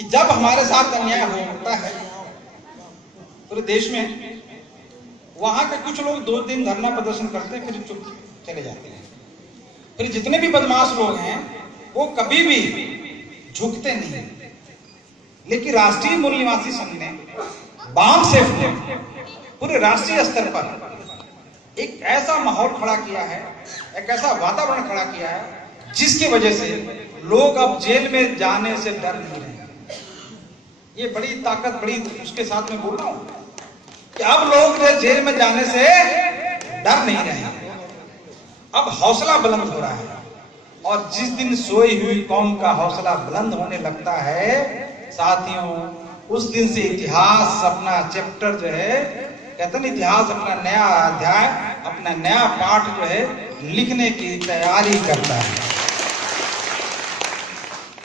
कि जब हमारे साथ अन्याय होता है पूरे देश में, वहां के कुछ लोग 2 दिन धरना प्रदर्शन करते हैं, फिर चुप चले जाते हैं। फिर जितने भी बदमाश लोग हैं वो कभी भी झुकते नहीं। लेकिन राष्ट्रीय मूल निवासी संघ ने, बामसेफ ने पूरे राष्ट्रीय स्तर पर एक ऐसा माहौल खड़ा किया है, एक ऐसा वातावरण खड़ा किया है जिसकी वजह से लोग अब जेल में जाने से डर नहीं रहे। ये बड़ी ताकत, बड़ी उसके साथ में बोल रहा हूं कि अब लोग जेल में जाने से डर नहीं रहे, अब हौसला बुलंद हो रहा है। और जिस दिन सोई हुई कौम का हौसला बुलंद होने लगता है साथियों, उस दिन से इतिहास अपना चैप्टर जो है, कहते हैं इतिहास अपना नया अध्याय, अपना नया पाठ जो है लिखने की तैयारी करता है।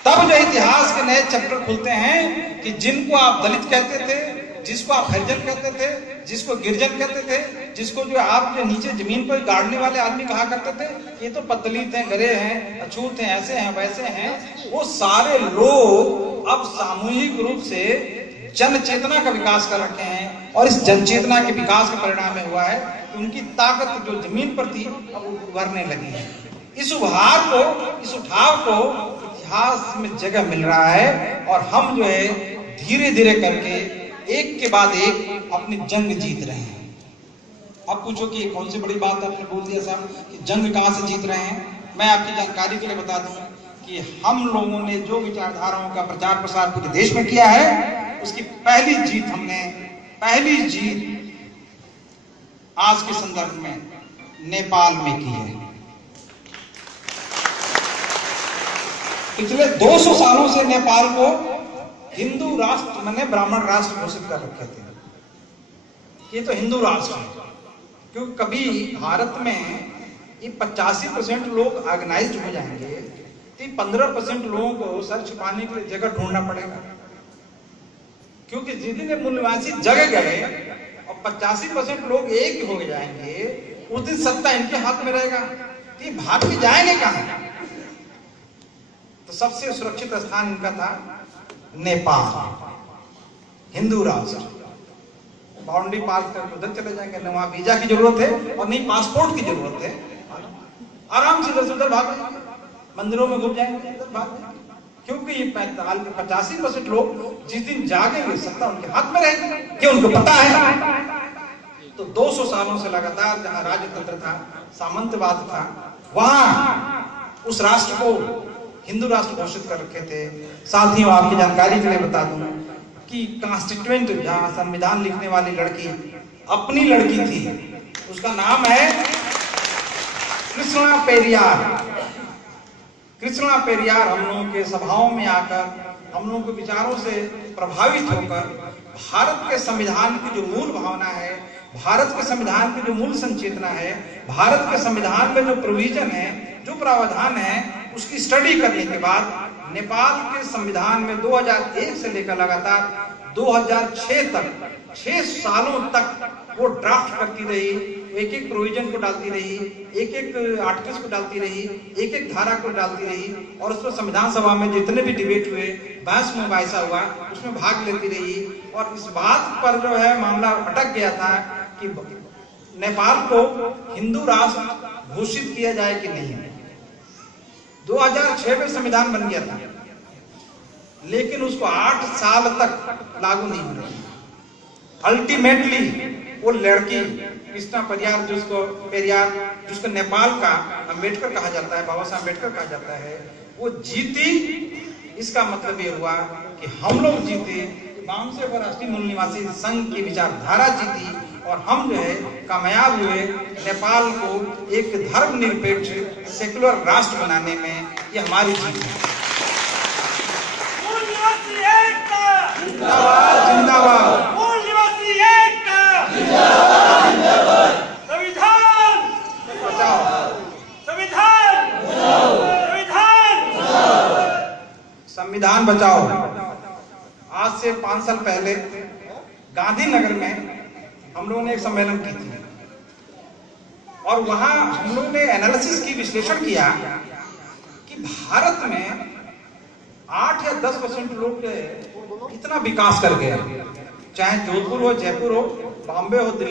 तब जो इतिहास के नए चैप्टर खुलते हैं कि जिनको आप दलित कहते थे, जिसको आप हरिजन कहते थे, जिसको गिरजन कहते थे, जिसको जो आप जो नीचे जमीन पर गाड़ने वाले आदमी कहा करते थे, ये तो पतलीत हैं, गरे हैं, अछूत हैं, ऐसे हैं, वैसे हैं, वो सारे लोग अब सामूहिक रूप से जन चेतना का विकास कर रखे हैं। और इस जन चेतना के विकास के परिणाम में हुआ है कि उनकी ताकत जो जमीन पर थी अब उभरने लगी है। इस उभार को, इस उठाव को इतिहास में जगह मिल रहा है और हम जो है धीरे धीरे करके एक के बाद एक अपनी जंग जीत रहे हैं। अब पूछो कि कौन सी बड़ी बात आपने बोल दिया साहब कि जंग कहां से जीत रहे हैं। मैं आपकी जानकारी के लिए बता दूं कि हम लोगों ने जो विचारधाराओं का प्रचार प्रसार पूरे देश में किया है, उसकी पहली जीत आज के संदर्भ में नेपाल में की है। पिछले 200 सालों से नेपाल को हिंदू राष्ट्र, मैंने ब्राह्मण राष्ट्र घोषित कर रखे थे। ये तो हिंदू राष्ट्र है, क्योंकि कभी भारत में ये 85% लोग ऑर्गेनाइज्ड हो जाएंगे तो 15% लोगों को सर छुपाने के लिए जगह ढूंढना पड़ेगा। क्योंकि जिस दिन मूल निवासी जग गए और 85% लोग एक हो जाएंगे, उस दिन सत्ता इनके हाथ में रहेगा, तो ये भाग के जाएंगे कहां। तो सबसे सुरक्षित स्थान इनका था नेपाल, हिंदू राष्ट्र। बाउंड्री पार करके उधर चले जाएंगे, न वहां वीजा की जरूरत है और नहीं पासपोर्ट की जरूरत है, आराम से इधर से उधर भाग जाएंगे, मंदिरों में घुस जाएंगे, इधर भाग जाएंगे। क्योंकि ये 85% लोग जिस दिन जागेंगे सत्ता उनके हाथ में रहेगी, ये उनको पता है। तो 200 सालों से लगातार जहां राजतंत्र था, सामंतवाद था, वहां उस राष्ट्र को हिंदू राष्ट्र घोषित कर रखे थे। साथियों, आपकी जानकारी के लिए बता दूं कि कॉन्स्टिट्यूएंट, जहां संविधान लिखने वाली लड़की अपनी लड़की थी, उसका नाम है कृष्णा पेरियार। कृष्णा पेरियार हम लोगों के सभाओं में आकर, हम लोगों के विचारों से प्रभावित होकर भारत के संविधान की जो मूल भावना है, भारत के संविधान की जो मूल संचेतना है, भारत के संविधान में जो प्रोविजन है, जो प्रावधान है, उसकी स्टडी करने के बाद नेपाल के संविधान में 2001 से लेकर लगातार 2006 तक, 6 सालों तक वो ड्राफ्ट करती रही, एक एक प्रोविजन को डालती रही, एक एक आर्टिकल्स को डालती रही, एक एक धारा को डालती रही, और उस पर संविधान सभा में जितने भी डिबेट हुए, बहस मुबाहिसा हुआ, उसमें भाग लेती रही। और इस बात पर जो है मामला अटक गया था कि नेपाल को हिंदू राष्ट्र घोषित किया जाए कि नहीं। 2006 में संविधान बन गया था, लेकिन उसको 8 साल तक लागू नहीं हो रही। अल्टीमेटली वो लड़की कृष्णा पेरियार, जिसको नेपाल का अम्बेडकर कहा जाता है, बाबा साहब अम्बेडकर कहा जाता है, वो जीती। इसका मतलब ये हुआ कि हम लोग जीते, बामसेफ और राष्ट्रीय मूल निवासी संघ की विचारधारा जीती, और हम जो है कामयाब हुए नेपाल को एक धर्मनिरपेक्ष सेकुलर राष्ट्र बनाने में। ये हमारी जीत है। जिंदाबाद जिंदाबाद, संविधान बचाओ, संविधान बचाओ। आज से 5 साल पहले गांधीनगर में हम लोगों ने एक सम्मेलन की थी, और वहां हम लोगों ने एनालिसिस की, विश्लेषण किया कि भारत में 8 या 10% लोग जो है इतना विकास कर गए, चाहे जोधपुर हो, जयपुर हो, बॉम्बे हो, दिल्ली